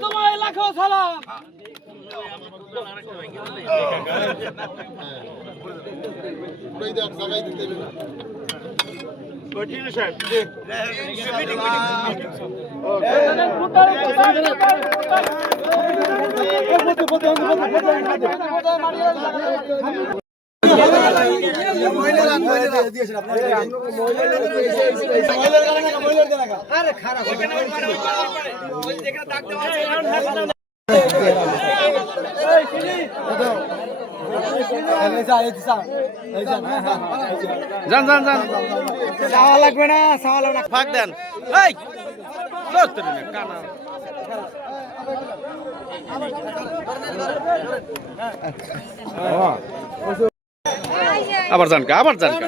তোমায় লাখো সালাম। যান যান যান, চাওয়া লাগবে না, চাওয়া লাগবে না, ফাঁক দেন। এই ধরতে দিন না, কানা। আবার যান কা, আবার যান কা।